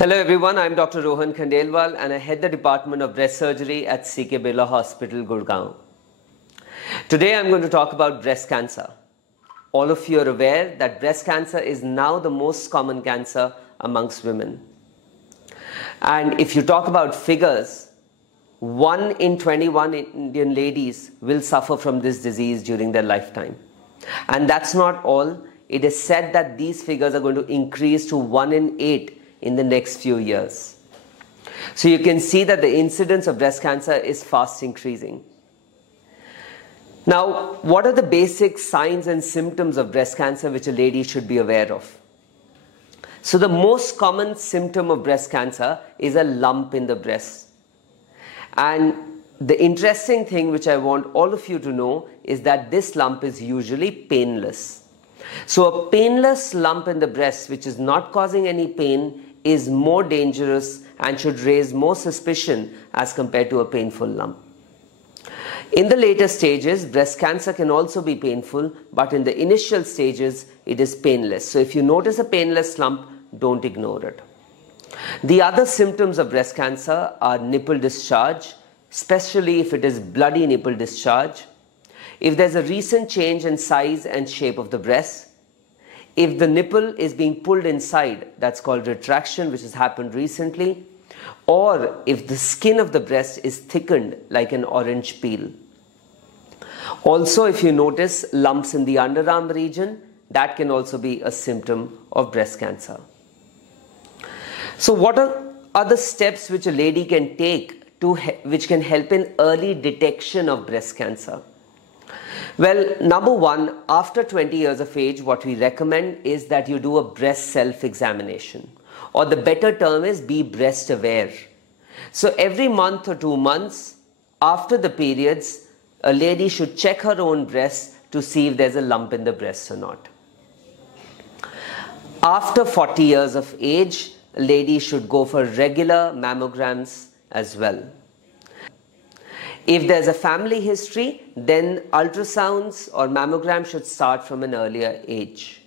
Hello everyone, I am Dr. Rohan Khandelwal and I head the Department of Breast Surgery at Birla Hospital, Gurgaon. Today I am going to talk about breast cancer. All of you are aware that breast cancer is now the most common cancer amongst women. And if you talk about figures, 1 in 21 Indian ladies will suffer from this disease during their lifetime. And that's not all. It is said that these figures are going to increase to 1 in 8 in the next few years. So you can see that the incidence of breast cancer is fast increasing. Now, what are the basic signs and symptoms of breast cancer which a lady should be aware of? So the most common symptom of breast cancer is a lump in the breast. And the interesting thing which I want all of you to know is that this lump is usually painless. So a painless lump in the breast which is not causing any pain is more dangerous and should raise more suspicion as compared to a painful lump. In the later stages, breast cancer can also be painful, but in the initial stages, it is painless. So if you notice a painless lump, don't ignore it. The other symptoms of breast cancer are nipple discharge, especially if it is bloody nipple discharge, if there's a recent change in size and shape of the breast, if the nipple is being pulled inside, that's called retraction, which has happened recently, or if the skin of the breast is thickened like an orange peel. Also, if you notice lumps in the underarm region, that can also be a symptom of breast cancer. So what are other steps which a lady can take which can help in early detection of breast cancer? Well, number one, after 20 years of age, what we recommend is that you do a breast self-examination, or the better term is be breast aware. So every month or 2 months after the periods, a lady should check her own breast to see if there's a lump in the breast or not. After 40 years of age, a lady should go for regular mammograms as well. If there's a family history, then ultrasounds or mammograms should start from an earlier age.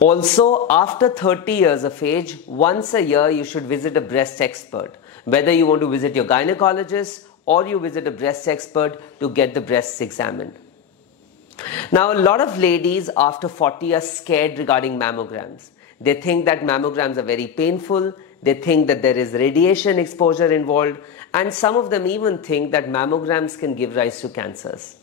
Also, after 30 years of age, once a year you should visit a breast expert, whether you want to visit your gynecologist or you visit a breast expert to get the breasts examined. Now, a lot of ladies after 40 are scared regarding mammograms. They think that mammograms are very painful. They think that there is radiation exposure involved, and some of them even think that mammograms can give rise to cancers.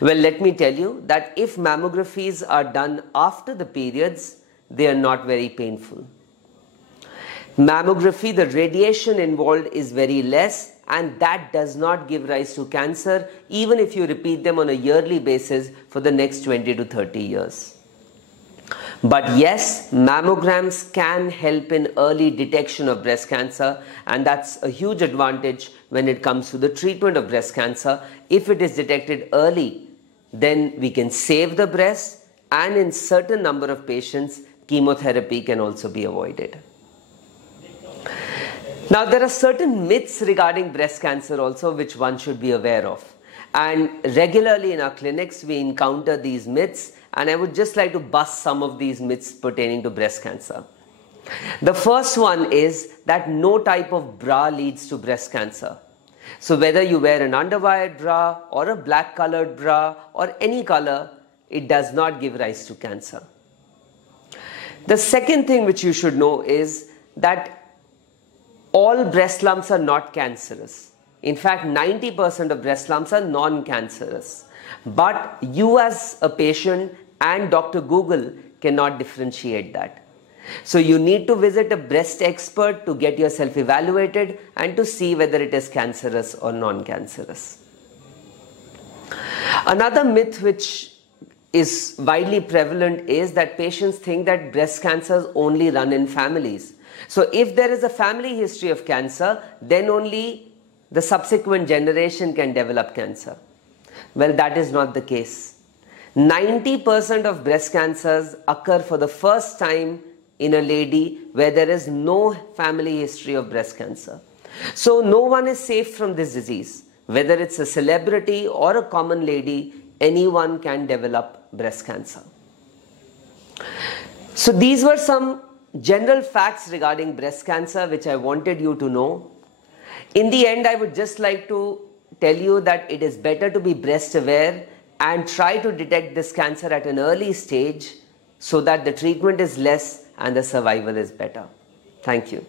Well, let me tell you that if mammographies are done after the periods, they are not very painful. Mammography, the radiation involved is very less, and that does not give rise to cancer even if you repeat them on a yearly basis for the next 20 to 30 years. But yes, mammograms can help in early detection of breast cancer, and that's a huge advantage when it comes to the treatment of breast cancer. If it is detected early, then we can save the breast, and in certain number of patients, chemotherapy can also be avoided. Now, there are certain myths regarding breast cancer also which one should be aware of. And regularly in our clinics, we encounter these myths, and I would just like to bust some of these myths pertaining to breast cancer. The first one is that no type of bra leads to breast cancer. So whether you wear an underwired bra or a black colored bra or any color, it does not give rise to cancer. The second thing which you should know is that all breast lumps are not cancerous. In fact, 90% of breast lumps are non-cancerous. But you as a patient and Dr. Google cannot differentiate that. So you need to visit a breast expert to get yourself evaluated and to see whether it is cancerous or non-cancerous. Another myth which is widely prevalent is that patients think that breast cancers only run in families. So if there is a family history of cancer, then only the subsequent generation can develop cancer. Well, that is not the case. 90% of breast cancers occur for the first time in a lady where there is no family history of breast cancer. So no one is safe from this disease. Whether it's a celebrity or a common lady, anyone can develop breast cancer. So these were some general facts regarding breast cancer which I wanted you to know. In the end, I would just like to tell you that it is better to be breast aware and try to detect this cancer at an early stage so that the treatment is less and the survival is better. Thank you.